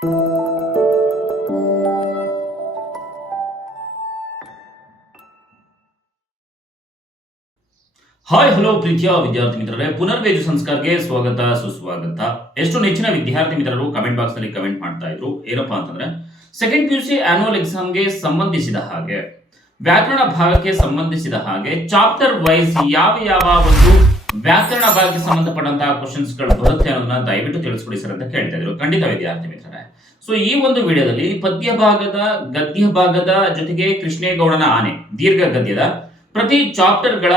Hi hello ಪ್ರೀತಿಯ ವಿದ್ಯಾರ್ಥಿ ಮಿತ್ರರೇ, ಪುನರ್ವೇಜು ಸಂಸ್ಕಾರಕ್ಕೆ ಸ್ವಾಗತ ಸುಸ್ವಾಗತ. ಎಷ್ಟು ನೆಚ್ಚಿನ ವಿದ್ಯಾರ್ಥಿ ಮಿತ್ರರು ಕಮೆಂಟ್ ಬಾಕ್ಸ್ ನಲ್ಲಿ ಕಮೆಂಟ್ ಮಾಡ್ತಾ ಇದ್ರು. ಏನಪ್ಪಾ ಅಂತಂದ್ರೆ, ಸೆಕೆಂಡ್ PUC ಆನ್ಯುವಲ್ ಎಕ್ಸಾಮ್ಗೆ ಸಂಬಂಧಿಸಿದ ಹಾಗೆ ವ್ಯಾಕರಣ ಭಾಗಕ್ಕೆ ಸಂಬಂಧಿಸಿದ ಹಾಗೆ ಚಾಪ್ಟರ್ ವೈಸ್ ಯಾವ ಒಂದು ವ್ಯಾಕರಣ ಭಾಗಕ್ಕೆ ಸಂಬಂಧಪಟ್ಟಂತಹ ಕ್ವಶನ್ಸ್ ಗಳು ಬರುತ್ತೆ ಅನ್ನೋದನ್ನ ದಯವಿಟ್ಟು ತಿಳಿಸ್ಕೊಡಿ ಸರ್ ಅಂತ ಕೇಳ್ತಾ ಇದ್ರು. ಖಂಡಿತ ವಿದ್ಯಾರ್ಥಿ ಮಿತ್ರರೇ, ಸೊ ಈ ಒಂದು ವಿಡಿಯೋದಲ್ಲಿ ಪದ್ಯ ಭಾಗದ, ಗದ್ಯ ಭಾಗದ ಜೊತೆಗೆ ಕೃಷ್ಣೇಗೌಡನ ಆನೆ ದೀರ್ಘ ಗದ್ಯದ ಪ್ರತಿ ಚಾಪ್ಟರ್ಗಳ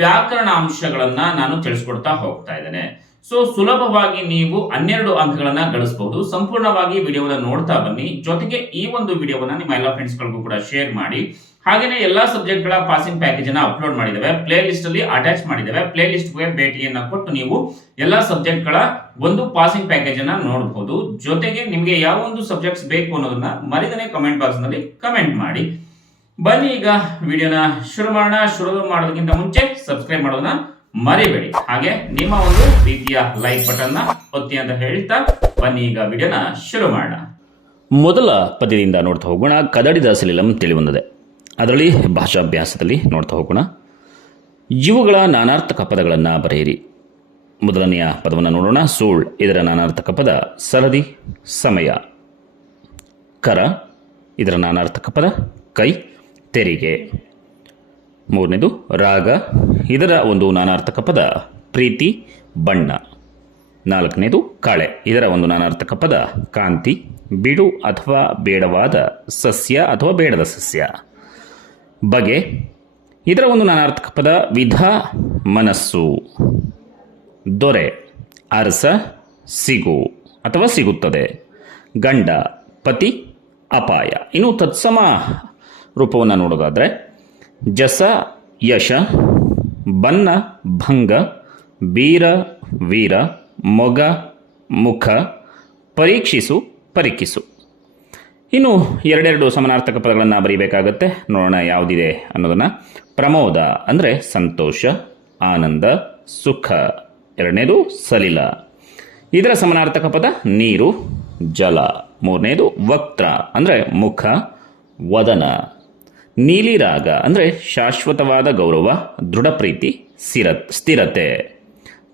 ವ್ಯಾಕರಣ ಅಂಶಗಳನ್ನ ನಾನು ತಿಳಿಸ್ಕೊಡ್ತಾ ಹೋಗ್ತಾ ಇದ್ದೇನೆ. ಸೊ ಸುಲಭವಾಗಿ ನೀವು 12 ಅಂಕಗಳನ್ನ ಗಳಿಸಬಹುದು. ಸಂಪೂರ್ಣವಾಗಿ ವಿಡಿಯೋವನ್ನ ನೋಡ್ತಾ ಬನ್ನಿ. ಜೊತೆಗೆ ಈ ಒಂದು ವಿಡಿಯೋವನ್ನ ನಿಮ್ಮ ಎಲ್ಲ ಫ್ರೆಂಡ್ಸ್ ಗಳಿಗೂ ಕೂಡ ಶೇರ್ ಮಾಡಿ. ಹಾಗೇನೆ ಎಲ್ಲಾ ಸಬ್ಜೆಕ್ಟ್ ಗಳ ಪಾಸಿಂಗ್ ಪ್ಯಾಕೇಜ್ ಅನ್ನ ಅಪ್ಲೋಡ್ ಮಾಡಿದ್ದೇವೆ, ಪ್ಲೇ ಲಿಸ್ಟ್ ಅಲ್ಲಿ ಅಟ್ಯಾಚ್ ಮಾಡಿದ್ದೇವೆ. ಪ್ಲೇ ಲಿಸ್ಟ್ ಗೆ ಭೇಟಿಯನ್ನ ಕೊಟ್ಟು ನೀವು ಎಲ್ಲಾ ಸಬ್ಜೆಕ್ಟ್ ಗಳ ಒಂದು ಪಾಸಿಂಗ್ ಪ್ಯಾಕೇಜ್ ಅನ್ನ ನೋಡಬಹುದು. ಜೊತೆಗೆ ನಿಮಗೆ ಯಾವ ಒಂದು ಸಬ್ಜೆಕ್ಟ್ಸ್ ಬೇಕು ಅನ್ನೋದನ್ನ ಮರಿದನೆ ಕಮೆಂಟ್ ಬಾಕ್ಸ್ ನಲ್ಲಿ ಕಮೆಂಟ್ ಮಾಡಿ. ಬನ್ನಿ ಈಗ ವಿಡಿಯೋನ ಶುರು ಮಾಡೋಣ. ಶುರು ಮಾಡೋದಕ್ಕಿಂತ ಮುಂಚೆ ಸಬ್ಸ್ಕ್ರೈಬ್ ಮಾಡೋದನ್ನ ಮರಿಬೇಡಿ. ಹಾಗೆ ನಿಮ್ಮ ಒಂದು ರೀತಿಯ ಲೈಕ್ ಬಟನ್ ನ ಒತ್ತಿ ಅಂತ ಹೇಳ್ತಾ ಬನ್ನಿ ಈಗ ವಿಡಿಯೋನ ಶುರು ಮಾಡೋಣ. ಮೊದಲ ಪದ್ಯದಿಂದ ನೋಡ್ತಾ ಹೋಗೋಣ. ಕದಡಿದ ಸಲಿಲಂ ತಿಳಿಬಂದಿದೆ. ಅದರಲ್ಲಿ ಭಾಷಾಭ್ಯಾಸದಲ್ಲಿ ನೋಡ್ತಾ ಹೋಗೋಣ. ಇವುಗಳ ನಾನಾರ್ಥಕ ಪದಗಳನ್ನು ಬರೆಯಿರಿ. ಮೊದಲನೆಯ ಪದವನ್ನು ನೋಡೋಣ. ಸೂಳ್, ಇದರ ನಾನಾರ್ಥಕ ಪದ ಸರದಿ, ಸಮಯ. ಕರ, ಇದರ ನಾನಾರ್ಥಕ ಪದ ಕೈ, ತೆರಿಗೆ. ಮೂರನೇದು ರಾಗ, ಇದರ ಒಂದು ನಾನಾರ್ಥಕ ಪದ ಪ್ರೀತಿ, ಬಣ್ಣ. ನಾಲ್ಕನೇದು ಕಾಳೆ, ಇದರ ಒಂದು ನಾನಾರ್ಥಕ ಪದ ಕಾಂತಿ, ಬಿಡು ಅಥವಾ ಬೇಡವಾದ ಸಸ್ಯ ಅಥವಾ ಬೇಡದ ಸಸ್ಯ. ಬಗೆ, ಇದರ ಒಂದು ನಾನಾರ್ಥಕ ಪದ ವಿಧ, ಮನಸ್ಸು. ದೊರೆ, ಅರಸ, ಸಿಗು ಅಥವಾ ಸಿಗುತ್ತದೆ. ಗಂಡ, ಪತಿ, ಅಪಾಯ. ಇನ್ನು ತತ್ಸಮ ರೂಪವನ್ನು ನೋಡೋದಾದರೆ ಜಸ, ಯಶ, ಬನ್ನ, ಭಂಗ, ಬೀರ, ವೀರ, ಮೊಗ, ಮುಖ, ಪರೀಕ್ಷಿಸು, ಪರಿಕಿಸು. ಇನ್ನು ಎರಡೆರಡು ಸಮಾನಾರ್ಥಕ ಪದಗಳನ್ನು ಬರೀಬೇಕಾಗತ್ತೆ. ನೋಡೋಣ ಯಾವುದಿದೆ ಅನ್ನೋದನ್ನು. ಪ್ರಮೋದ ಅಂದರೆ ಸಂತೋಷ, ಆನಂದ, ಸುಖ. ಎರಡನೇದು ಸಲಿಲ, ಇದರ ಸಮಾನಾರ್ಥಕ ಪದ ನೀರು, ಜಲ. ಮೂರನೇದು ವಕ್ತ್ರ ಅಂದರೆ ಮುಖ, ವದನ. ನೀಲಿರಾಗ ಅಂದರೆ ಶಾಶ್ವತವಾದ ಗೌರವ, ದೃಢ ಪ್ರೀತಿ, ಸ್ಥಿರತೆ.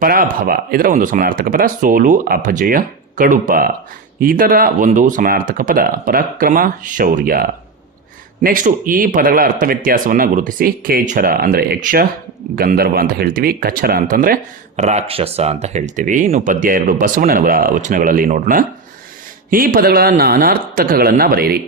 ಪರಾಭವ, ಇದರ ಒಂದು ಸಮಾನಾರ್ಥಕ ಪದ ಸೋಲು, ಅಪಜಯ, ಕಡುಪ. ಇದರ ಒಂದು ಸಮಾನಾರ್ಥಕ ಪದ ಪರಾಕ್ರಮ, ಶೌರ್ಯ. ನೆಕ್ಸ್ಟು ಈ ಪದಗಳ ಅರ್ಥ ವ್ಯತ್ಯಾಸವನ್ನು ಗುರುತಿಸಿ. ಕೇಚರ ಅಂದರೆ ಯಕ್ಷ, ಗಂಧರ್ವ ಅಂತ ಹೇಳ್ತೀವಿ. ಕಚರ ಅಂತಂದರೆ ರಾಕ್ಷಸ ಅಂತ ಹೇಳ್ತೀವಿ. ಇನ್ನು ಪದ್ಯ 2 ಬಸವಣ್ಣನವರ ವಚನಗಳಲ್ಲಿ ನೋಡೋಣ. ಈ ಪದಗಳ ನಾನಾರ್ಥಕಗಳನ್ನು ಬರೆಯಿರಿ.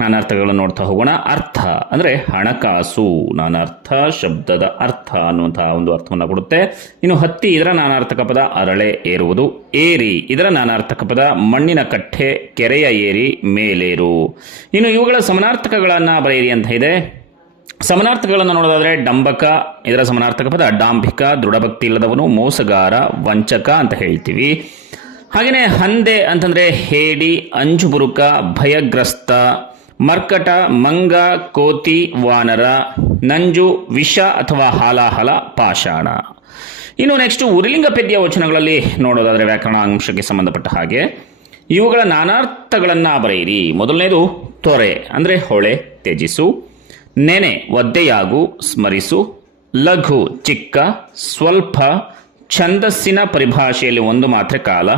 ನಾನಾರ್ಥಕಗಳನ್ನು ನೋಡ್ತಾ ಹೋಗೋಣ. ಅರ್ಥ ಅಂದರೆ ಹಣಕಾಸು, ನಾನಾರ್ಥ ಶಬ್ದದ ಅರ್ಥ ಅನ್ನುವಂತಹ ಒಂದು ಅರ್ಥವನ್ನು ಕೊಡುತ್ತೆ. ಇನ್ನು ಹತ್ತಿ, ಇದರ ನಾನಾರ್ಥಕ ಪದ ಅರಳೆ, ಏರುವುದು. ಏರಿ, ಇದರ ನಾನಾರ್ಥಕ ಪದ ಮಣ್ಣಿನ ಕಟ್ಟೆ, ಕೆರೆಯ ಏರಿ, ಮೇಲೇರು. ಇನ್ನು ಇವುಗಳ ಸಮಾನಾರ್ಥಕಗಳನ್ನು ಬರೆಯಿರಿ ಅಂತ ಇದೆ. ಸಮಾನಾರ್ಥಕಗಳನ್ನು ನೋಡೋದಾದರೆ ಡಂಬಕ, ಇದರ ಸಮಾನಾರ್ಥಕ ಪದ ಡಾಂಭಿಕ, ದೃಢಭಕ್ತಿ ಇಲ್ಲದವನು, ಮೋಸಗಾರ, ವಂಚಕ ಅಂತ ಹೇಳ್ತೀವಿ. ಹಾಗೆಯೇ ಹಂದೆ ಅಂತಂದರೆ ಹೇಡಿ, ಅಂಜುಬುರುಕ, ಭಯಗ್ರಸ್ತ. ಮರ್ಕಟ, ಮಂಗ, ಕೋತಿ, ವಾನರ. ನಂಜು, ವಿಷ ಅಥವಾ ಹಾಲಾಹಲ, ಪಾಷಾಣ. ಇನ್ನು ನೆಕ್ಸ್ಟ್ ಉರಿಲಿಂಗ ಪದ್ಯ ವಚನಗಳಲ್ಲಿ ನೋಡೋದಾದರೆ ವ್ಯಾಕರಣ ಅಂಶಕ್ಕೆ ಸಂಬಂಧಪಟ್ಟ ಹಾಗೆ ಇವುಗಳ ನಾನಾರ್ಥಗಳನ್ನು ಬರೆಯಿರಿ. ಮೊದಲನೇದು ತೊರೆ ಅಂದರೆ ಹೊಳೆ, ತ್ಯಜಿಸು. ನೆನೆ, ಒದ್ದೆಯಾಗು, ಸ್ಮರಿಸು. ಲಘು, ಚಿಕ್ಕ, ಸ್ವಲ್ಪ. ಛಂದಸ್ಸಿನ ಪರಿಭಾಷೆಯಲ್ಲಿ ಒಂದು ಮಾತ್ರೆ ಕಾಲ,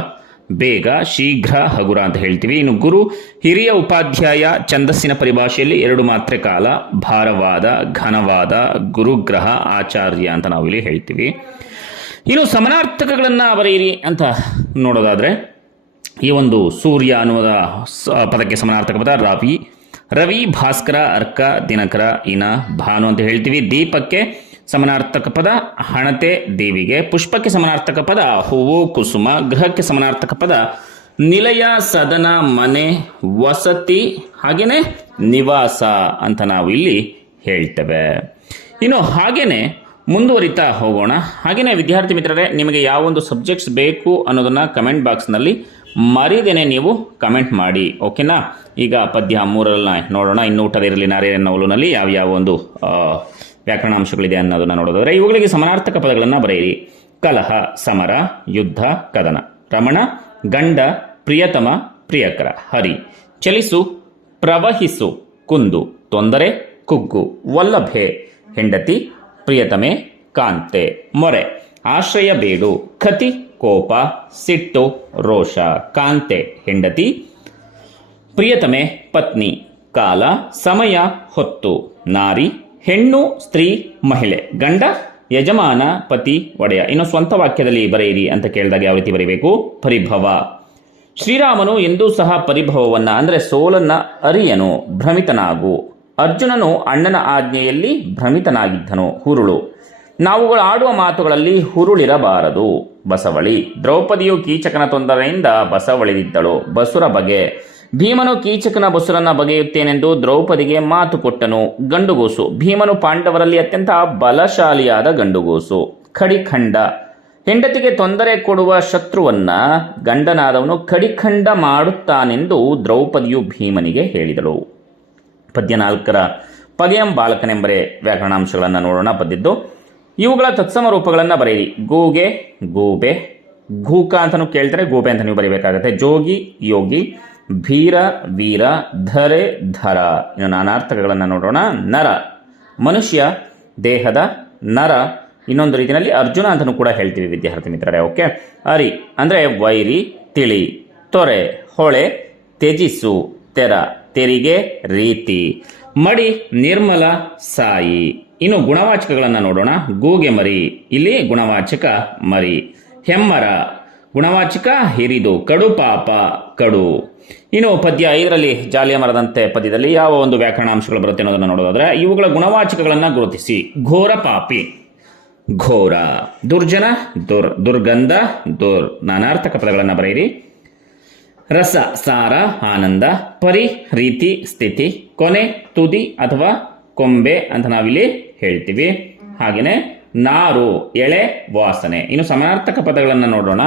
ಬೇಗ, ಶೀಘ್ರ, ಹಗುರ ಅಂತ ಹೇಳ್ತೀವಿ. ಇನ್ನು ಗುರು, ಹಿರಿಯ ಉಪಾಧ್ಯಾಯ. ಛಂದಸ್ಸಿನ ಪರಿಭಾಷೆಯಲ್ಲಿ 2 ಮಾತ್ರೆ ಕಾಲ, ಭಾರವಾದ, ಘನವಾದ, ಗುರುಗ್ರಹ, ಆಚಾರ್ಯ ಅಂತ ನಾವು ಇಲ್ಲಿ ಹೇಳ್ತೀವಿ. ಇನ್ನು ಸಮಾನಾರ್ಥಕಗಳನ್ನು ಬರೆಯಿರಿ ಅಂತ ನೋಡೋದಾದರೆ ಈ ಒಂದು ಸೂರ್ಯ ಅನ್ನುವ ಪದಕ್ಕೆ ಸಮಾನಾರ್ಥಕ ಪದ ರವಿ. ರವಿ, ಭಾಸ್ಕರ, ಅರ್ಕ, ದಿನಕರ, ಇನ, ಭಾನು ಅಂತ ಹೇಳ್ತೀವಿ. ದೀಪಕ್ಕೆ ಸಮಾನಾರ್ಥಕ ಪದ ಹಣತೆ, ದೇವಿಗೆ. ಪುಷ್ಪಕ್ಕೆ ಸಮಾನಾರ್ಥಕ ಪದ ಹೂವು, ಕುಸುಮ. ಗೃಹಕ್ಕೆ ಸಮಾನಾರ್ಥಕ ಪದ ನಿಲಯ, ಸದನ, ಮನೆ, ವಸತಿ, ಹಾಗೆಯೇ ನಿವಾಸ ಅಂತ ನಾವು ಇಲ್ಲಿ ಹೇಳ್ತೇವೆ. ಇನ್ನು ಹಾಗೆಯೇ ಮುಂದುವರಿತಾ ಹೋಗೋಣ. ಹಾಗೆಯೇ ವಿದ್ಯಾರ್ಥಿ ಮಿತ್ರರೇ, ನಿಮಗೆ ಯಾವ ಒಂದು ಸಬ್ಜೆಕ್ಟ್ಸ್ ಬೇಕು ಅನ್ನೋದನ್ನು ಕಮೆಂಟ್ ಬಾಕ್ಸ್ನಲ್ಲಿ ಮರಿದೇನೆ ನೀವು ಕಮೆಂಟ್ ಮಾಡಿ, ಓಕೆನಾ. ಈಗ ಪದ್ಯ 3 ನೋಡೋಣ. ಇನ್ನು ಊಟದಿರಲಿ ನಾರಿನ ನವಲುನಲ್ಲಿ ಯಾವ ಒಂದು ವ್ಯಾಕರಣಾಂಶಗಳಿದೆ ಅನ್ನೋದನ್ನು ನೋಡೋದಾದರೆ ಇವುಗಳಿಗೆ ಸಮಾನಾರ್ಥಕ ಪದಗಳನ್ನು ಬರೆಯಿರಿ. ಕಲಹ, ಸಮರ, ಯುದ್ಧ, ಕದನ. ರಮಣ, ಗಂಡ, ಪ್ರಿಯತಮ, ಪ್ರಿಯಕರ ಹರಿ. ಚಲಿಸು, ಪ್ರವಹಿಸು, ಕುಂದು, ತೊಂದರೆ, ಕುಗ್ಗು, ವಲ್ಲಭೆ, ಹೆಂಡತಿ, ಪ್ರಿಯತಮೆ, ಕಾಂತೆ, ಮೊರೆ, ಆಶ್ರಯ ಬೇಡು, ಖತಿ, ಕೋಪ, ಸಿಟ್ಟು, ರೋಷ, ಕಾಂತೆ, ಹೆಂಡತಿ, ಪ್ರಿಯತಮೆ, ಪತ್ನಿ, ಕಾಲ, ಸಮಯ, ಹೊತ್ತು, ನಾರಿ, ಹೆಣ್ಣು, ಸ್ತ್ರೀ, ಮಹಿಳೆ, ಗಂಡ, ಯಜಮಾನ, ಪತಿ, ಒಡೆಯ. ಇನ್ನು ಸ್ವಂತ ವಾಕ್ಯದಲ್ಲಿ ಬರೆಯಿರಿ ಅಂತ ಕೇಳಿದಾಗ ಯಾವ ರೀತಿ ಬರೀಬೇಕು? ಪರಿಭವ. ಶ್ರೀರಾಮನು ಎಂದೂ ಸಹ ಪರಿಭವವನ್ನ ಅಂದರೆ ಸೋಲನ್ನ ಅರಿಯನು, ಭ್ರಮಿತನಾಗು. ಅರ್ಜುನನು ಅಣ್ಣನ ಆಜ್ಞೆಯಲ್ಲಿ ಭ್ರಮಿತನಾಗಿದ್ದನು, ಹುರುಳು. ನಾವುಗಳು ಆಡುವ ಮಾತುಗಳಲ್ಲಿ ಹುರುಳಿರಬಾರದು, ಬಸವಳಿ. ದ್ರೌಪದಿಯು ಕೀಚಕನ ತೊಂದರೆಯಿಂದ ಬಸವಳಿದಿದ್ದಳು, ಬಸುರ ಬಗೆ. ಭೀಮನು ಕೀಚಕನ ಬಸುರನ್ನ ಬಗೆಯುತ್ತೇನೆಂದು ದ್ರೌಪದಿಗೆ ಮಾತು ಕೊಟ್ಟನು, ಗಂಡುಗೂಸು. ಭೀಮನು ಪಾಂಡವರಲ್ಲಿ ಅತ್ಯಂತ ಬಲಶಾಲಿಯಾದ ಗಂಡುಗೂಸು, ಖಡಿಖಂಡ. ಹೆಂಡತಿಗೆ ತೊಂದರೆ ಕೊಡುವ ಶತ್ರುವನ್ನ ಗಂಡನಾದವನು ಖಡಿಖಂಡ ಮಾಡುತ್ತಾನೆಂದು ದ್ರೌಪದಿಯು ಭೀಮನಿಗೆ ಹೇಳಿದಳು. ಪದ್ಯ 4 ಪಗೆಯಂ ಬಾಲಕನೆಂಬರೆ ವ್ಯಾಕರಣಾಂಶಗಳನ್ನು ನೋಡೋಣ. ಪದ್ಯದ್ದು ಇವುಗಳ ತತ್ಸಮ ರೂಪಗಳನ್ನು ಬರೆಯಿರಿ. ಗೂಗೆ, ಗೂಬೆ, ಗೂಕ ಅಂತಲೂ ಕೇಳ್ತಾರೆ, ಗೂಬೆ ಅಂತ ನೀವು ಬರೀಬೇಕಾಗತ್ತೆ. ಜೋಗಿ, ಯೋಗಿ, ಭೀರ, ವೀರ, ಧರೆ, ಧರ. ಇನ್ನು ನಾನಾರ್ಥಗಳನ್ನು ನೋಡೋಣ. ನರ, ಮನುಷ್ಯ, ದೇಹದ ನರ. ಇನ್ನೊಂದು ರೀತಿಯಲ್ಲಿ ಅರ್ಜುನ ಅಂತಲೂ ಕೂಡ ಹೇಳ್ತೀವಿ ವಿದ್ಯಾರ್ಥಿ ಮಿತ್ರರೇ. ಓಕೆ. ಅರಿ ಅಂದರೆ ವೈರಿ, ತಿಳಿ. ತೊರೆ, ಹೊಳೆ, ತ್ಯಜಿಸು, ತೆರ, ತೆರಿಗೆ, ರೀತಿ. ಮಡಿ, ನಿರ್ಮಲ, ಸಾಯಿ. ಇನ್ನು ಗುಣವಾಚಕಗಳನ್ನು ನೋಡೋಣ. ಗೂಗೆ ಮರಿ, ಇಲ್ಲಿ ಗುಣವಾಚಕ ಮರಿ. ಹೆಮ್ಮರ, ಗುಣವಾಚಕ ಹಿರಿದು. ಕಡು ಪಾಪ, ಕಡು. ಇನ್ನು ಪದ್ಯ 5ರಲ್ಲಿ ಜಾಲಿಯ ಮರದಂತೆ ಪದ್ಯದಲ್ಲಿ ಯಾವ ಒಂದು ವ್ಯಾಕರಣಾಂಶಗಳು ಬರುತ್ತೆ ಅನ್ನೋದನ್ನು ನೋಡೋದಾದ್ರೆ ಇವುಗಳ ಗುಣವಾಚಕಗಳನ್ನು ಗುರುತಿಸಿ. ಘೋರ ಪಾಪಿ, ಘೋರ. ದುರ್ಜನ, ದುರ್ಗಂಧ, ನಾನಾರ್ಥಕ ಪದಗಳನ್ನು ಬರೆಯಿರಿ. ರಸ, ಸಾರ, ಆನಂದ. ಪರಿ, ರೀತಿ, ಸ್ಥಿತಿ. ಕೊನೆ, ತುದಿ ಅಥವಾ ಕೊಂಬೆ ಅಂತ ನಾವಿಲ್ಲಿ ಹೇಳ್ತೀವಿ. ಹಾಗೆಯೇ ನಾರು, ಎಳೆ, ವಾಸನೆ. ಇನ್ನು ಸಮಾನಾರ್ಥಕ ಪದಗಳನ್ನು ನೋಡೋಣ.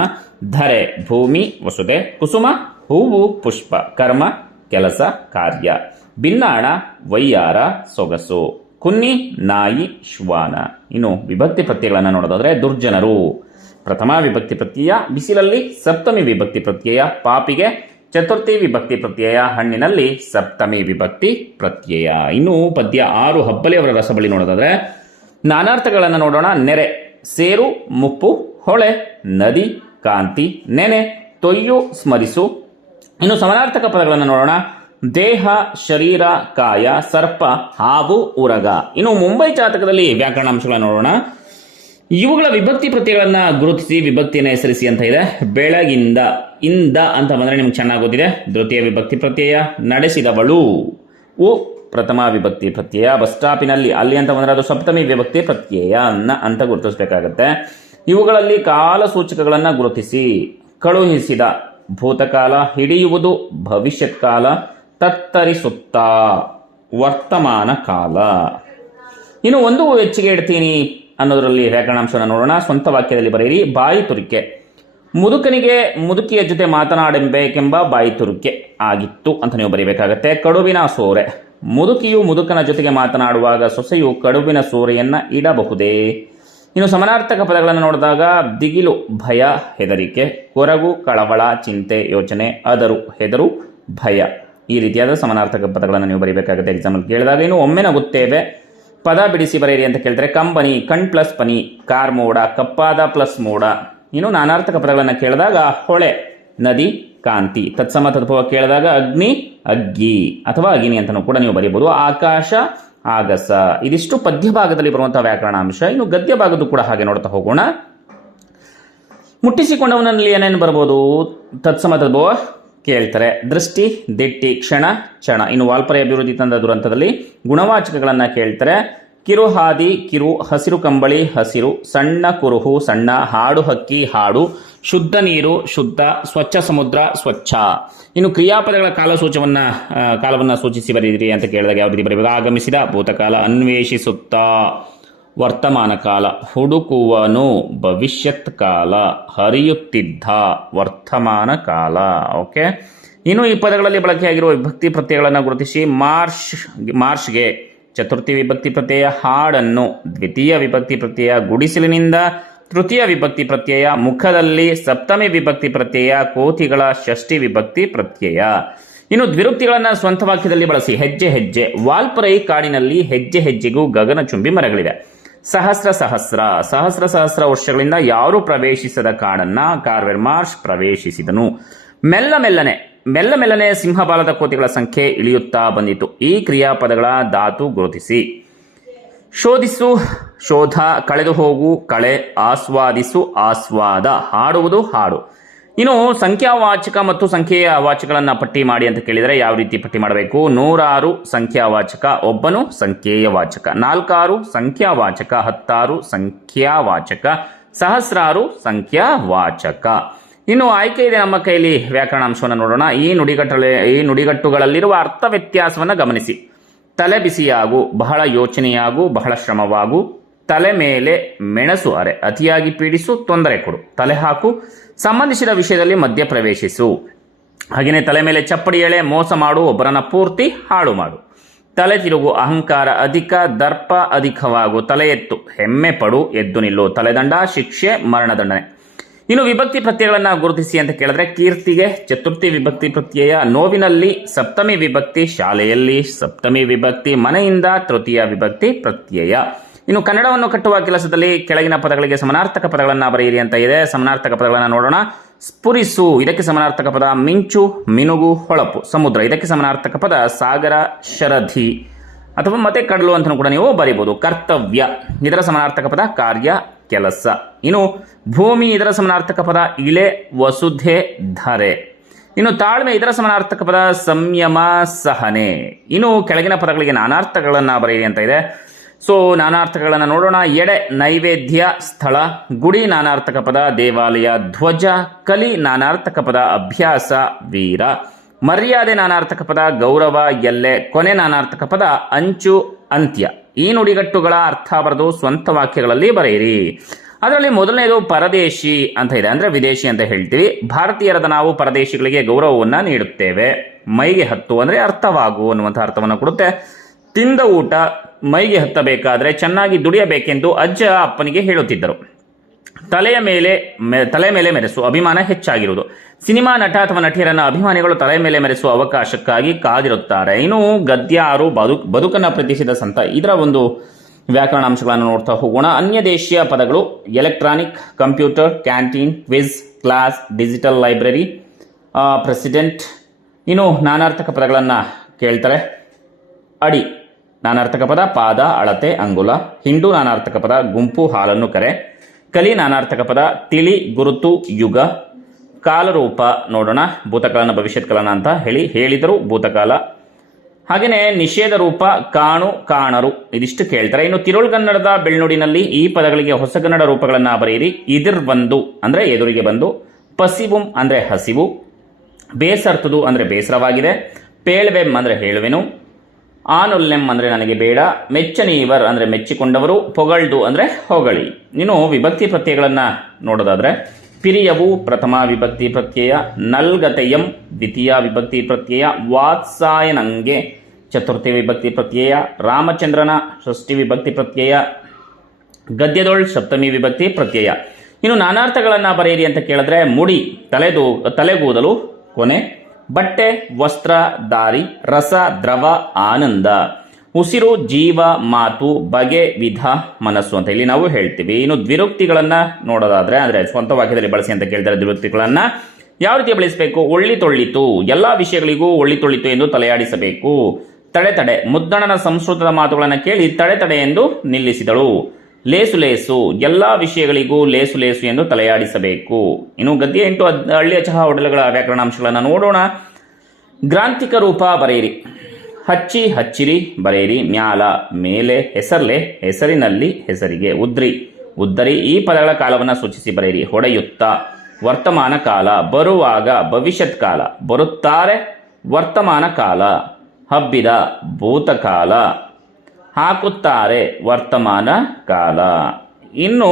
ಧರೆ, ಭೂಮಿ, ವಸುದೆ. ಕುಸುಮ, ಹೂವು, ಪುಷ್ಪ. ಕರ್ಮ, ಕೆಲಸ, ಕಾರ್ಯ. ಭಿನ್ನಾಣ, ವಯ್ಯಾರ, ಸೊಗಸು. ಕುನ್ನಿ, ನಾಯಿ, ಶ್ವಾನ. ಇನ್ನು ವಿಭಕ್ತಿ ಪ್ರತ್ಯಯಗಳನ್ನು ನೋಡೋದಾದ್ರೆ ದುರ್ಜನರು ಪ್ರಥಮ ವಿಭಕ್ತಿ ಪ್ರತ್ಯಯ, ಬಿಸಿಲಲ್ಲಿ ಸಪ್ತಮಿ ವಿಭಕ್ತಿ ಪ್ರತ್ಯಯ, ಪಾಪಿಗೆ ಚತುರ್ಥಿ ವಿಭಕ್ತಿ ಪ್ರತ್ಯಯ, ಹಣ್ಣಿನಲ್ಲಿ ಸಪ್ತಮಿ ವಿಭಕ್ತಿ ಪ್ರತ್ಯಯ. ಇನ್ನು ಪದ್ಯ 6 ಹಬ್ಬಲಿ ಅವರ ರಸಬಳಿ ನೋಡೋದಾದ್ರೆ ನಾನಾರ್ಥಗಳನ್ನು ನೋಡೋಣ. ನೆರೆ, ಸೇರು, ಮುಪ್ಪು, ಹೊಳೆ, ನದಿ, ಕಾಂತಿ, ನೆನೆ, ತೊಯ್ಯು, ಸ್ಮರಿಸು. ಇನ್ನು ಸಮಾನಾರ್ಥಕ ಪದಗಳನ್ನು ನೋಡೋಣ. ದೇಹ, ಶರೀರ, ಕಾಯ, ಸರ್ಪ, ಹಾವು, ಉರಗ. ಇನ್ನು ಮುಂಬೈ ಜಾತಕದಲ್ಲಿ ವ್ಯಾಕರಣಾಂಶಗಳನ್ನು ನೋಡೋಣ. ಇವುಗಳ ವಿಭಕ್ತಿ ಪ್ರತ್ಯಯಗಳನ್ನು ಗುರುತಿಸಿ ವಿಭಕ್ತಿಯನ್ನು ಹೆಸರಿಸಿ ಅಂತ ಇದೆ. ಬೆಳಗಿಂದ, ಇಂದ ಅಂತ ಬಂದರೆ ನಿಮ್ಗೆ ಚೆನ್ನಾಗಿ ಗೊತ್ತಿದೆ. ದ್ವಿತೀಯ ವಿಭಕ್ತಿ ಪ್ರತ್ಯಯ. ನಡೆಸಿದವಳು, ಉ ಪ್ರಥಮ ವಿಭಕ್ತಿ ಪ್ರತ್ಯಯ. ಬಸ್ ಸ್ಟಾಪಿನಲ್ಲಿ, ಅಲ್ಲಿ ಅಂತ ಬಂದರೆ ಅದು ಸಪ್ತಮಿ ವಿಭಕ್ತಿ ಪ್ರತ್ಯಯ ಅಂತ ಗುರುತಿಸಬೇಕಾಗತ್ತೆ. ಇವುಗಳಲ್ಲಿ ಕಾಲ ಸೂಚಕಗಳನ್ನು ಗುರುತಿಸಿ. ಕಳುಹಿಸಿದ, ಭೂತಕಾಲ. ಹಿಡಿಯುವುದು, ಭವಿಷ್ಯತ್ ಕಾಲ. ತತ್ತರಿಸುತ್ತಾ, ವರ್ತಮಾನ ಕಾಲ. ಇನ್ನು ಒಂದು ಹೆಚ್ಚಿಗೆ ಇಡ್ತೀನಿ ಅನ್ನೋದರಲ್ಲಿ ವ್ಯಾಕರಣಾಂಶವನ್ನು ನೋಡೋಣ. ಸ್ವಂತ ವಾಕ್ಯದಲ್ಲಿ ಬರೆಯಿರಿ. ಬಾಯಿ ತುರಿಕೆ, ಮುದುಕನಿಗೆ ಮುದುಕಿಯ ಜೊತೆ ಮಾತನಾಡಬೇಕೆಂಬ ಬಾಯಿ ತುರಿಕೆ ಆಗಿತ್ತು ಅಂತ ನೀವು ಬರೀಬೇಕಾಗತ್ತೆ. ಕಡುಬಿನ ಸೋರೆ, ಮುದುಕಿಯು ಮುದುಕನ ಜೊತೆಗೆ ಮಾತನಾಡುವಾಗ ಸೊಸೆಯು ಕಡುಬಿನ ಸೋರೆಯನ್ನ ಇಡಬಹುದೇ? ಇನ್ನು ಸಮಾನಾರ್ಥಕ ಪದಗಳನ್ನು ನೋಡಿದಾಗ ದಿಗಿಲು, ಭಯ, ಹೆದರಿಕೆ. ಕೊರಗು, ಕಳವಳ, ಚಿಂತೆ, ಯೋಚನೆ. ಅದರು, ಹೆದರು, ಭಯ. ಈ ರೀತಿಯಾದ ಸಮಾನಾರ್ಥಕ ಪದಗಳನ್ನು ನೀವು ಬರೀಬೇಕಾಗುತ್ತೆ ಎಕ್ಸಾಂಪಲ್ ಕೇಳಿದಾಗ. ಇನ್ನು ಒಮ್ಮೆ ನಗುತ್ತೇವೆ, ಪದ ಬಿಡಿಸಿ ಬರೆಯಿರಿ ಅಂತ ಕೇಳ್ತಾರೆ. ಕಂಬನಿ, ಕಣ್ ಪ್ಲಸ್ ಪನಿ. ಕಾರ್ ಮೋಡ, ಕಪ್ಪಾದ ಪ್ಲಸ್ ಮೋಡ. ಇನ್ನು ನಾನಾರ್ಥಕ ಪದಗಳನ್ನು ಕೇಳಿದಾಗ ಹೊಳೆ, ನದಿ, ಕಾಂತಿ. ತತ್ಸಮ ತದ್ಭವ ಕೇಳಿದಾಗ ಅಗ್ನಿ, ಅಗ್ಗಿ ಅಥವಾ ಅಗಿನಿ ಅಂತಲೂ ಕೂಡ ನೀವು ಬರೀಬಹುದು. ಆಕಾಶ, ಆಗಸ. ಇದಿಷ್ಟು ಪದ್ಯ ಭಾಗದಲ್ಲಿ ಬರುವಂತಹ ವ್ಯಾಕರಣಾಂಶ. ಇನ್ನು ಗದ್ಯ ಭಾಗದ್ದು ಕೂಡ ಹಾಗೆ ನೋಡ್ತಾ ಹೋಗೋಣ. ಮುಟ್ಟಿಸಿಕೊಂಡವನಲ್ಲಿ ಏನೇನು ಬರ್ಬೋದು? ತತ್ಸಮ ತದ್ಭವ ಕೇಳ್ತಾರೆ. ದೃಷ್ಟಿ, ದಿಟ್ಟಿ, ಕ್ಷಣ, ಚಣ. ಇನ್ನು ವಾಲ್ಪರೆ ಅಭಿವೃದ್ಧಿ ತಂದ ದುರಂತದಲ್ಲಿ ಗುಣವಾಚಕಗಳನ್ನು ಕೇಳ್ತಾರೆ. ಕಿರು ಹಾದಿ, ಕಿರು. ಹಸಿರು ಕಂಬಳಿ, ಹಸಿರು. ಸಣ್ಣ ಕುರುಹು, ಸಣ್ಣ. ಹಾಡು ಹಕ್ಕಿ, ಹಾಡು. ಶುದ್ಧ ನೀರು, ಶುದ್ಧ. ಸ್ವಚ್ಛ ಸಮುದ್ರ, ಸ್ವಚ್ಛ. ಇನ್ನು ಕ್ರಿಯಾಪದಗಳ ಕಾಲವನ್ನು ಸೂಚಿಸಿ ಬರೆಯಿರಿ ಅಂತ ಕೇಳಿದಾಗ ಯಾವ ರೀತಿ ಬರೀಬೇಕು? ಆಗಮಿಸಿದ, ಭೂತಕಾಲ. ಅನ್ವೇಷಿಸುತ್ತಾ, ವರ್ತಮಾನ ಕಾಲ. ಹುಡುಕುವನು, ಭವಿಷ್ಯತ್ ಕಾಲ. ಹರಿಯುತ್ತಿದ್ದ, ವರ್ತಮಾನ ಕಾಲ. ಓಕೆ. ಇನ್ನು ಈ ಪದಗಳಲ್ಲಿ ಬಳಕೆಯಾಗಿರುವ ವಿಭಕ್ತಿ ಪ್ರತ್ಯಯಗಳನ್ನು ಗುರುತಿಸಿ. ಮಾರ್ಚ್ಗೆ ಚತುರ್ಥಿ ವಿಭಕ್ತಿ ಪ್ರತ್ಯಯ. ಹಾಡನ್ನು ದ್ವಿತೀಯ ವಿಭಕ್ತಿ ಪ್ರತ್ಯಯ. ಗುಡಿಸಿಲಿನಿಂದ ತೃತೀಯ ವಿಭಕ್ತಿ ಪ್ರತ್ಯಯ, ಮುಖದಲ್ಲಿ ಸಪ್ತಮಿ ವಿಭಕ್ತಿ ಪ್ರತ್ಯಯ, ಕೋತಿಗಳ ಷಷ್ಠಿ ವಿಭಕ್ತಿ ಪ್ರತ್ಯಯ. ಇನ್ನು ದ್ವಿರುಕ್ತಿಗಳನ್ನು ಸ್ವಂತ ವಾಕ್ಯದಲ್ಲಿ ಬಳಸಿ. ಹೆಜ್ಜೆ ಹೆಜ್ಜೆ, ವಾಲ್ಪರೈ ಕಾಡಿನಲ್ಲಿ ಹೆಜ್ಜೆ ಹೆಜ್ಜೆಗೂ ಗಗನಚುಂಬಿ ಮರಗಳಿವೆ. ಸಹಸ್ರ ಸಹಸ್ರ, ಸಹಸ್ರ ಸಹಸ್ರ ವರ್ಷಗಳಿಂದ ಯಾರೂ ಪ್ರವೇಶಿಸದ ಕಾಡನ್ನ ಕಾರ್ವೆರ್ ಮಾರ್ಷ್ ಪ್ರವೇಶಿಸಿದನು. ಮೆಲ್ಲ ಮೆಲ್ಲನೆ, ಮೆಲ್ಲ ಮೆಲ್ಲನೆ ಸಿಂಹಬಾಲದ ಕೋತಿಗಳ ಸಂಖ್ಯೆ ಇಳಿಯುತ್ತಾ ಬಂದಿತು. ಈ ಕ್ರಿಯಾಪದಗಳ ಧಾತು ಗುರುತಿಸಿ. ಶೋಧಿಸು ಶೋಧ, ಕಳೆದು ಹೋಗು ಕಳೆ, ಆಸ್ವಾದಿಸು ಆಸ್ವಾದ, ಹಾಡುವುದು ಹಾಡು. ಇನ್ನು ಸಂಖ್ಯಾವಾಚಕ ಮತ್ತು ಸಂಖ್ಯೆಯ ವಾಚಕಗಳನ್ನು ಪಟ್ಟಿ ಮಾಡಿ ಅಂತ ಕೇಳಿದರೆ ಯಾವ ರೀತಿ ಪಟ್ಟಿ ಮಾಡಬೇಕು? 106 ಸಂಖ್ಯಾವಾಚಕ, ಒಬ್ಬನು ಸಂಖ್ಯೆಯ ವಾಚಕ, 46 ಸಂಖ್ಯಾವಾಚಕ, 16 ಸಂಖ್ಯಾವಾಚಕ, ಸಹಸ್ರಾರು ಸಂಖ್ಯಾವಾಚಕ. ಇನ್ನು ಆಯ್ಕೆ ಇದೆ ನಮ್ಮ ಕೈಲಿ. ವ್ಯಾಕರಣಾಂಶವನ್ನು ನೋಡೋಣ. ಈ ನುಡಿಗಟ್ಟುಗಳಲ್ಲಿರುವ ಅರ್ಥ ವ್ಯತ್ಯಾಸವನ್ನು ಗಮನಿಸಿ. ತಲೆ ಬಿಸಿಯಾಗು, ಬಹಳ ಯೋಚನೆಯಾಗು, ಬಹಳ ಶ್ರಮವಾಗು. ತಲೆ ಮೇಲೆ ಮೆಣಸು ಅರೆ, ಅತಿಯಾಗಿ ಪೀಡಿಸು, ತೊಂದರೆ ಕೊಡು. ತಲೆ ಹಾಕು, ಸಂಬಂಧಿಸಿದ ವಿಷಯದಲ್ಲಿ ಮಧ್ಯ ಪ್ರವೇಶಿಸು. ಹಾಗೆಯೇ ತಲೆ ಮೇಲೆ ಚಪ್ಪಡಿ ಎಳೆ, ಮೋಸ ಮಾಡು, ಒಬ್ಬರನ್ನ ಪೂರ್ತಿ ಹಾಳು ಮಾಡು. ತಲೆ ತಿರುಗು, ಅಹಂಕಾರ ಅಧಿಕ, ದರ್ಪ ಅಧಿಕವಾಗು. ತಲೆ ಎತ್ತು, ಹೆಮ್ಮೆ ಪಡು, ಎದ್ದು ನಿಲ್ಲು. ತಲೆದಂಡ, ಶಿಕ್ಷೆ, ಮರಣದಂಡನೆ. ಇನ್ನು ವಿಭಕ್ತಿ ಪ್ರತ್ಯಯಗಳನ್ನು ಗುರುತಿಸಿ ಅಂತ ಕೇಳಿದ್ರೆ, ಕೀರ್ತಿಗೆ ಚತುರ್ಥಿ ವಿಭಕ್ತಿ ಪ್ರತ್ಯಯ, ನೋವಿನಲ್ಲಿ ಸಪ್ತಮಿ ವಿಭಕ್ತಿ, ಶಾಲೆಯಲ್ಲಿ ಸಪ್ತಮಿ ವಿಭಕ್ತಿ, ಮನೆಯಿಂದ ತೃತೀಯ ವಿಭಕ್ತಿ ಪ್ರತ್ಯಯ. ಇನ್ನು ಕನ್ನಡವನ್ನು ಕಟ್ಟುವ ಕೆಲಸದಲ್ಲಿ ಕೆಳಗಿನ ಪದಗಳಿಗೆ ಸಮಾನಾರ್ಥಕ ಪದಗಳನ್ನು ಬರೆಯಿರಿ ಅಂತ ಇದೆ. ಸಮಾನಾರ್ಥಕ ಪದಗಳನ್ನು ನೋಡೋಣ. ಸ್ಫುರಿಸು, ಇದಕ್ಕೆ ಸಮಾನಾರ್ಥಕ ಪದ ಮಿಂಚು, ಮಿನುಗು, ಹೊಳಪು. ಸಮುದ್ರ, ಇದಕ್ಕೆ ಸಮಾನಾರ್ಥಕ ಪದ ಸಾಗರ, ಶರಧಿ ಅಥವಾ ಮತ್ತೆ ಕಡಲು ಅಂತ ಕೂಡ ನೀವು ಬರೀಬಹುದು. ಕರ್ತವ್ಯ, ಇದರ ಸಮಾನಾರ್ಥಕ ಪದ ಕಾರ್ಯ, ಕೆಲಸ. ಇನ್ನು ಭೂಮಿ, ಇದರ ಸಮಾನಾರ್ಥಕ ಪದ ಇಳೆ, ವಸುಧೆ, ಧರೆ. ಇನ್ನು ತಾಳ್ಮೆ, ಇದರ ಸಮಾನಾರ್ಥಕ ಪದ ಸಂಯಮ, ಸಹನೆ. ಇನ್ನು ಕೆಳಗಿನ ಪದಗಳಿಗೆ ನಾನಾರ್ಥಗಳನ್ನು ಬರೆಯಿರಿ ಅಂತ ಇದೆ. ಸೊ ನಾನಾರ್ಥಗಳನ್ನು ನೋಡೋಣ. ಎಡೆ, ನೈವೇದ್ಯ, ಸ್ಥಳ. ಗುಡಿ, ನಾನಾರ್ಥಕ ಪದ ದೇವಾಲಯ, ಧ್ವಜ. ಕಲಿ, ನಾನಾರ್ಥಕ ಪದ ಅಭ್ಯಾಸ, ವೀರ. ಮರ್ಯಾದೆ, ನಾನಾರ್ಥಕ ಪದ ಗೌರವ, ಎಲ್ಲೆ. ಕೊನೆ, ನಾನಾರ್ಥಕ ಪದ ಅಂಚು, ಅಂತ್ಯ. ಈ ನುಡಿಗಟ್ಟುಗಳ ಅರ್ಥ ಬರೆದು ಸ್ವಂತ ವಾಕ್ಯಗಳಲ್ಲಿ ಬರೆಯಿರಿ. ಅದರಲ್ಲಿ ಮೊದಲನೇದು ಪರದೇಶಿ ಅಂತ ಇದೆ, ಅಂದ್ರೆ ವಿದೇಶಿ ಅಂತ ಹೇಳ್ತೀವಿ. ಭಾರತೀಯರಾದ ನಾವು ಪರದೇಶಿಗಳಿಗೆ ಗೌರವವನ್ನು ನೀಡುತ್ತೇವೆ. ಮೈಗೆ ಹತ್ತು ಅಂದ್ರೆ ಅರ್ಥವಾಗು ಅನ್ನುವಂಥ ಅರ್ಥವನ್ನು ಕೊಡುತ್ತೆ. ತಿಂದ ಊಟ ಮೈಗೆ ಹತ್ತಬೇಕಾದ್ರೆ ಚೆನ್ನಾಗಿ ದುಡಿಯಬೇಕೆಂದು ಅಜ್ಜ ಅಪ್ಪನಿಗೆ ಹೇಳುತ್ತಿದ್ದರು. ತಲೆ ಮೇಲೆ ಮೆರೆಸು, ಅಭಿಮಾನ ಹೆಚ್ಚಾಗಿರುವುದು. ಸಿನಿಮಾ ನಟ ಅಥವಾ ನಟಿಯರನ್ನ ಅಭಿಮಾನಿಗಳು ತಲೆ ಮೇಲೆ ಮೆರೆಸುವ ಅವಕಾಶಕ್ಕಾಗಿ ಕಾದಿರುತ್ತಾರೆ. ಇನ್ನು ಗದ್ಯ 6 ಬದುಕನ್ನು ಪ್ರೀತಿಸಿದ ಸಂತ, ಇದರ ಒಂದು ವ್ಯಾಕರಣಾಂಶಗಳನ್ನು ನೋಡ್ತಾ ಹೋಗೋಣ. ಅನ್ಯ ದೇಶೀಯ ಪದಗಳು electronic, computer, canteen, quiz, class, digital library, president. ಇನ್ನು ನಾನಾರ್ಥಕ ಪದಗಳನ್ನು ಕೇಳ್ತಾರೆ. ಅಡಿ, ನಾನಾರ್ಥಕ ಪದ ಪಾದ, ಅಳತೆ, ಅಂಗುಲ. ಹಿಂಡು, ನಾನಾರ್ಥಕ ಪದ ಗುಂಪು, ಹಾಲನ್ನು ಕರೆ. ಕಲಿ, ನಾನಾರ್ಥಕ ಪದ ತಿಳಿ, ಗುರುತು, ಯುಗ. ಕಾಲರೂಪ ನೋಡೋಣ. ಭೂತಕಾಲನ ಭವಿಷ್ಯತ್ ಕಾಲನ ಅಂತ ಹೇಳಿದರು, ಭೂತಕಾಲ. ಹಾಗೆಯೇ ನಿಷೇಧ ರೂಪ, ಕಾಣು, ಕಾಣರು. ಇದಿಷ್ಟು ಕೇಳ್ತಾರೆ. ಇನ್ನು ತಿರುಳುಗನ್ನಡದ ಬೆಳ್ನುಡಿನಲ್ಲಿ ಈ ಪದಗಳಿಗೆ ಹೊಸಗನ್ನಡ ರೂಪಗಳನ್ನು ಬರೆಯಿರಿ. ಇದಿರ್ಬಂದು ಅಂದ್ರೆ ಎದುರಿಗೆ ಬಂದು. ಪಸಿವುಂ ಅಂದ್ರೆ ಹಸಿವು. ಬೇಸರ್ತುದು ಅಂದ್ರೆ ಬೇಸರವಾಗಿದೆ. ಪೇಳ್ವೆಂ ಅಂದ್ರೆ ಹೇಳುವೆನು. ಆನುಲ್ಲೆಂ ಅಂದ್ರೆ ನನಗೆ ಬೇಡ. ಮೆಚ್ಚನೀವರ್ ಅಂದ್ರೆ ಮೆಚ್ಚಿಕೊಂಡವರು. ಪೊಗಳ್ದು ಅಂದ್ರೆ ಹೊಗಳಿ. ಇನ್ನು ವಿಭಕ್ತಿ ಪ್ರತ್ಯಯಗಳನ್ನು ನೋಡೋದಾದ್ರೆ, ಪಿರಿಯವು ಪ್ರಥಮ ವಿಭಕ್ತಿ ಪ್ರತ್ಯಯ, ನಲ್ಗತೆಯಂ ದ್ವಿತೀಯ ವಿಭಕ್ತಿ ಪ್ರತ್ಯಯ, ವಾತ್ಸಾಯನಂಗೆ ಚತುರ್ಥಿ ವಿಭಕ್ತಿ ಪ್ರತ್ಯಯ, ರಾಮಚಂದ್ರನ ಷಷ್ಠಿ ವಿಭಕ್ತಿ ಪ್ರತ್ಯಯ, ಗದ್ಯದೊಳ್ ಸಪ್ತಮಿ ವಿಭಕ್ತಿ ಪ್ರತ್ಯಯ. ಇನ್ನು ನಾನಾರ್ಥಗಳನ್ನು ಬರೆಯಿರಿ ಅಂತ ಕೇಳಿದ್ರೆ, ಮುಡಿ ತಲೆಗೂದಲು, ಕೊನೆ. ಬಟ್ಟೆ, ವಸ್ತ್ರ, ದಾರಿ. ರಸ, ದ್ರವ, ಆನಂದ. ಉಸಿರು, ಜೀವ, ಮಾತು, ಬಗೆ, ವಿಧ, ಮನಸ್ಸು ಅಂತ ಇಲ್ಲಿ ನಾವು ಹೇಳ್ತೀವಿ. ಇನ್ನು ದ್ವಿರುಕ್ತಿಗಳನ್ನು ನೋಡೋದಾದ್ರೆ, ಅಂದರೆ ಸ್ವಂತ ವಾಕ್ಯದಲ್ಲಿ ಬಳಸಿ ಅಂತ ಕೇಳಿದರೆ ದ್ವಿರುಕ್ತಿಗಳನ್ನು ಯಾವ ರೀತಿ ಬಳಸಬೇಕು? ಒಳ್ಳಿ ತೊಳ್ಳಿತು, ಎಲ್ಲ ವಿಷಯಗಳಿಗೂ ಒಳ್ಳಿ ತೊಳ್ಳಿತು ಎಂದು ತಲೆಯಾಡಿಸಬೇಕು. ತಡೆ, ಮುದ್ದಣನ ಸಂಸ್ಕೃತದ ಮಾತುಗಳನ್ನು ಕೇಳಿ ತಡೆ ಎಂದು ನಿಲ್ಲಿಸಿದಳು. ಲೇಸು, ಎಲ್ಲ ವಿಷಯಗಳಿಗೂ ಲೇಸು ಎಂದು ತಲೆಯಾಡಿಸಬೇಕು. ಇನ್ನು ಗದ್ಯ 8 ಹಳ್ಳಿಯ ಚಹಾ ಹೋಟೆಲ್ಗಳ ವ್ಯಾಕರಣಾಂಶಗಳನ್ನು ನೋಡೋಣ. ಗ್ರಾಂಥಿಕ ರೂಪ ಬರೆಯಿರಿ. ಹಚ್ಚಿರಿ ಬರೆಯಿರಿ. ಮ್ಯಾಲ, ಮೇಲೆ. ಹೆಸರ್ಲೆ, ಹೆಸರಿನಲ್ಲಿ, ಹೆಸರಿಗೆ. ಉದ್ದರಿ, ಈ ಪದಗಳ ಕಾಲವನ್ನು ಸೂಚಿಸಿ ಬರೆಯಿರಿ. ಹೊಡೆಯುತ್ತ, ವರ್ತಮಾನ ಕಾಲ. ಬರುವಾಗ, ಭವಿಷ್ಯತ್ ಕಾಲ. ಬರುತ್ತಾರೆ, ವರ್ತಮಾನ ಕಾಲ. ಹಬ್ಬಿದ, ಭೂತಕಾಲ. ಹಾಕುತ್ತಾರೆ, ವರ್ತಮಾನ ಕಾಲ. ಇನ್ನು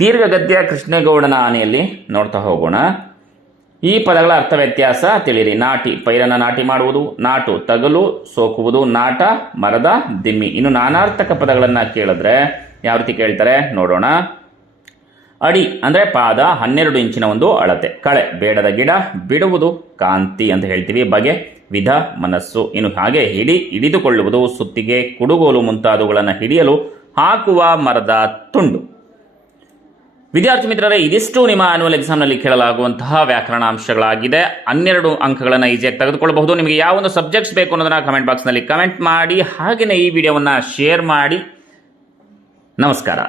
ದೀರ್ಘಗದ್ಯ ಕೃಷ್ಣೇಗೌಡನ ಆನೆಯಲ್ಲಿ ನೋಡ್ತಾ ಹೋಗೋಣ. ಈ ಪದಗಳ ಅರ್ಥ ವ್ಯತ್ಯಾಸ ತಿಳಿರಿ. ನಾಟಿ, ಪೈರನ್ನು ನಾಟಿ ಮಾಡುವುದು. ನಾಟು, ತಗಲು, ಸೋಕುವುದು. ನಾಟ, ಮರದ ದಿಮ್ಮಿ. ಇನ್ನು ನಾನಾರ್ಥಕ ಪದಗಳನ್ನು ಕೇಳಿದ್ರೆ ಯಾವ ರೀತಿ ಕೇಳ್ತಾರೆ ನೋಡೋಣ. ಅಡಿ ಅಂದರೆ ಪಾದ 12 ಇಂಚಿನ ಒಂದು ಅಳತೆ. ಕಳೆ ಬೇಡದ ಗಿಡ, ಬಿಡುವುದು ಕಾಂತಿ ಅಂತ ಹೇಳ್ತೀವಿ. ಬಗೆ ವಿಧ ಮನಸ್ಸು. ಇನ್ನು ಹಾಗೆ ಹಿಡಿದುಕೊಳ್ಳುವುದು ಸುತ್ತಿಗೆ, ಕುಡುಗೋಲು ಮುಂತಾದವುಗಳನ್ನು ಹಿಡಿಯಲು ಹಾಕುವ ಮರದ ತುಂಡು. ವಿದ್ಯಾರ್ಥಿ ಮಿತ್ರರೇ, ಇದಿಷ್ಟು ನಿಮ್ಮ ಆನ್ಯುವಲ್ ಎಕ್ಸಾಮ್ನಲ್ಲಿ ಕೇಳಲಾಗುವಂತಹ ವ್ಯಾಕರಣ ಅಂಶಗಳಾಗಿದೆ. 12 ಅಂಕಗಳನ್ನು ಈಸಿಯಾಗಿ ತೆಗೆದುಕೊಳ್ಳಬಹುದು. ನಿಮಗೆ ಯಾವ ಒಂದು ಸಬ್ಜೆಕ್ಟ್ಸ್ ಬೇಕು ಅನ್ನೋದನ್ನ ಕಮೆಂಟ್ ಬಾಕ್ಸ್ನಲ್ಲಿ ಕಮೆಂಟ್ ಮಾಡಿ. ಹಾಗೆಯೇ ಈ ವಿಡಿಯೋವನ್ನು ಶೇರ್ ಮಾಡಿ. ನಮಸ್ಕಾರ.